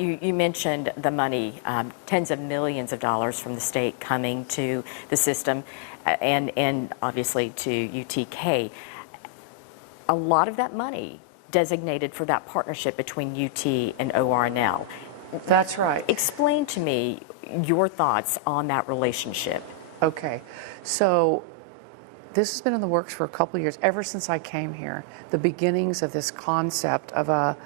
You mentioned the money, tens of millions of dollars from the state coming to the system, and obviously to UTK. A lot of that money designated for that partnership between UT and ORNL. That's right. Explain to me your thoughts on that relationship. Okay, so this has been in the works for a couple of years, ever since I came here, the beginnings of this concept of a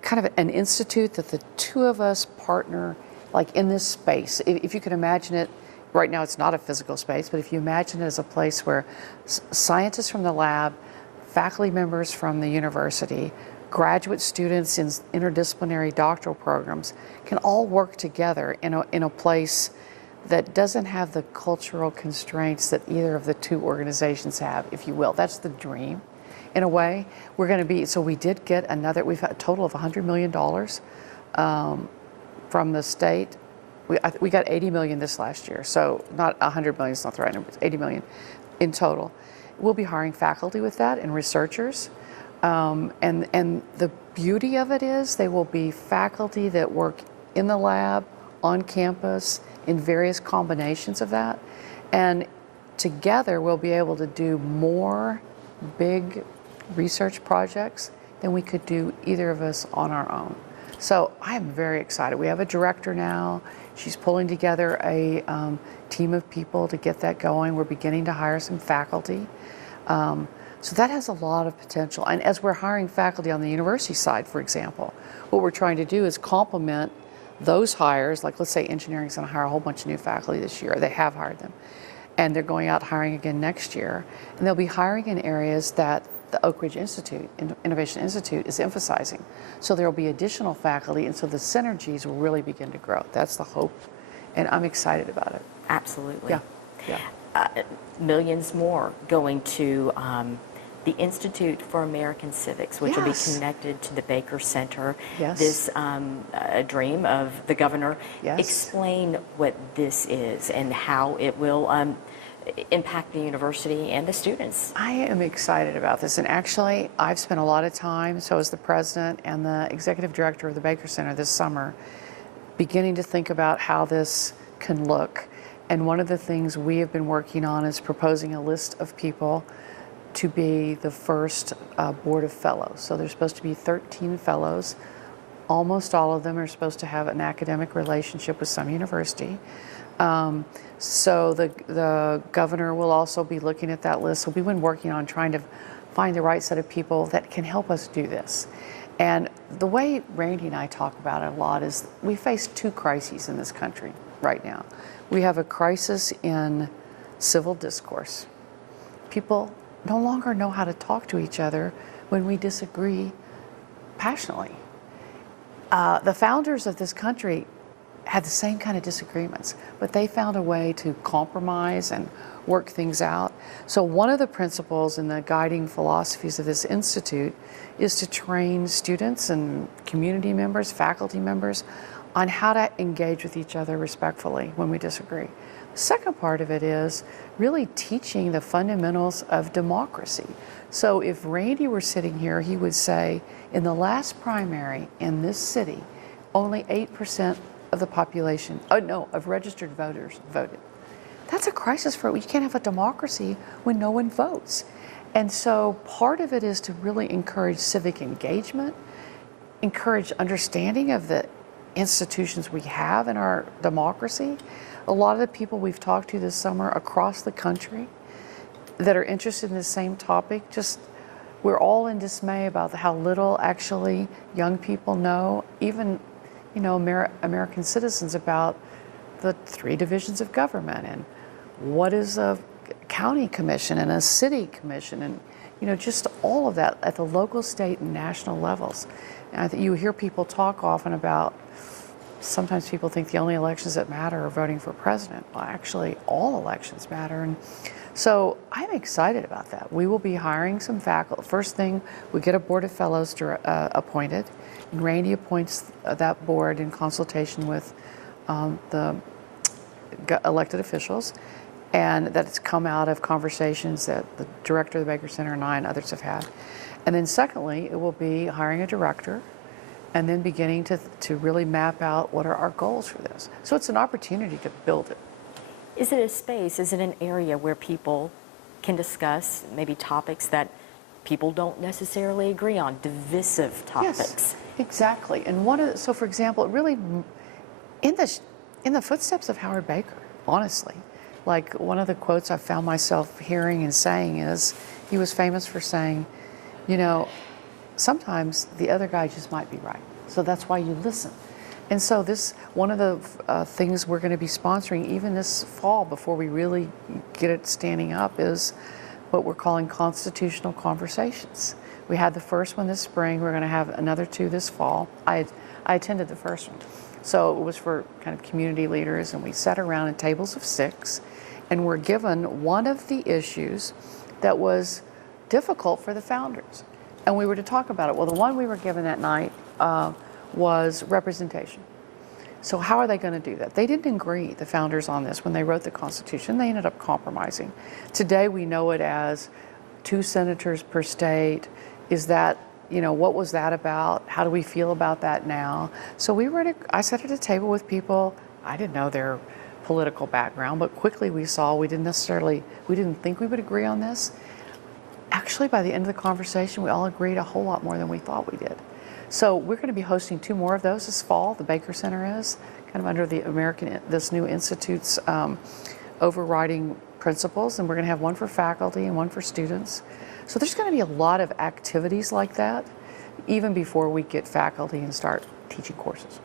kind of an institute that the two of us partner like in this space. If you can imagine it, right now it's not a physical space, but if you imagine it as a place where scientists from the lab, faculty members from the university, graduate students in interdisciplinary doctoral programs can all work together in a place that doesn't have the cultural constraints that either of the two organizations have, if you will. That's the dream. In a way, we're going to be, so we did get another, we've had a total of $100 million from the state. We got 80 million this last year, so not 100 million is not the right number, it's 80 million in total. We'll be hiring faculty with that and researchers. And the beauty of it is they will be faculty that work in the lab, on campus, in various combinations of that. And together we'll be able to do more big research projects than we could do either of us on our own. So I'm very excited. We have a director now. She's pulling together a team of people to get that going. We're beginning to hire some faculty. So that has a lot of potential. And as we're hiring faculty on the university side, for example, what we're trying to do is complement those hires. Like, let's say engineering is going to hire a whole bunch of new faculty this year. They have hired them. And they're going out hiring again next year. And they'll be hiring in areas that the Oak Ridge Institute, Innovation Institute, is emphasizing. So there will be additional faculty, and so the synergies will really begin to grow. That's the hope, and I'm excited about it. Absolutely. Yeah. Millions more going to the Institute for American Civics, which will be connected to the Baker Center. Yes. This a dream of the governor. Yes. Explain what this is and how it will impact the university and the students. I am excited about this, and actually I've spent a lot of time, so as the president and the executive director of the Baker Center this summer, beginning to think about how this can look. And one of the things we have been working on is proposing a list of people to be the first board of fellows. So there's supposed to be 13 fellows. Almost all of them are supposed to have an academic relationship with some university. So the governor will also be looking at that list. So we've been working on trying to find the right set of people that can help us do this. And the way Randy and I talk about it a lot is we face two crises in this country right now. We have a crisis in civil discourse. People no longer know how to talk to each other when we disagree passionately. The founders of this country had the same kind of disagreements, but they found a way to compromise and work things out. So one of the principles and the guiding philosophies of this institute is to train students and community members, faculty members, on how to engage with each other respectfully when we disagree. The second part of it is really teaching the fundamentals of democracy. So if Randy were sitting here, he would say, in the last primary in this city, only 8% of the population, of registered voters voted. That's a crisis for, you can't have a democracy when no one votes. And so part of it is to really encourage civic engagement, encourage understanding of the institutions we have in our democracy. A lot of the people we've talked to this summer across the country that are interested in the same topic, we're all in dismay about how little actually young people know, even American citizens, about the 3 divisions of government and what is a county commission and a city commission, and just all of that at the local, state, and national levels. And you hear people talk often about, sometimes people think the only elections that matter are voting for president. Well, actually, all elections matter. And so I'm excited about that. We will be hiring some faculty. First thing, we get a board of fellows appointed. And Randy appoints that board in consultation with the elected officials. And that's come out of conversations that the director of the Baker Center and I and others have had. And then secondly, it will be hiring a director and then beginning to really map out what are our goals for this. So it's an opportunity to build it. Is it a space, is it an area where people can discuss maybe topics that people don't necessarily agree on, divisive topics? Yes, exactly. And so for example, it really, in the footsteps of Howard Baker, honestly, like one of the quotes I found myself hearing and saying is, he was famous for saying, you know, sometimes the other guy just might be right. So that's why you listen. And so one of the things we're going to be sponsoring even this fall before we really get it standing up is what we're calling constitutional conversations. We had the first one this spring. We're going to have another 2 this fall. I attended the first one. So it was for kind of community leaders, and we sat around in tables of 6 and were given one of the issues that was difficult for the founders. And we were to talk about it. Well, the one we were given that night was representation. So how are they going to do that? They didn't agree, the founders, on this when they wrote the Constitution. They ended up compromising. Today we know it as 2 senators per state. Is that, you know, what was that about? How do we feel about that now? So I sat at a table with people. I didn't know their political background, but quickly we saw we didn't think we would agree on this. Actually, by the end of the conversation, we all agreed a whole lot more than we thought we did. So we're going to be hosting 2 more of those this fall. The Baker Center is kind of under this new institute's overriding principles, and we're going to have one for faculty and one for students. So there's going to be a lot of activities like that, even before we get faculty and start teaching courses.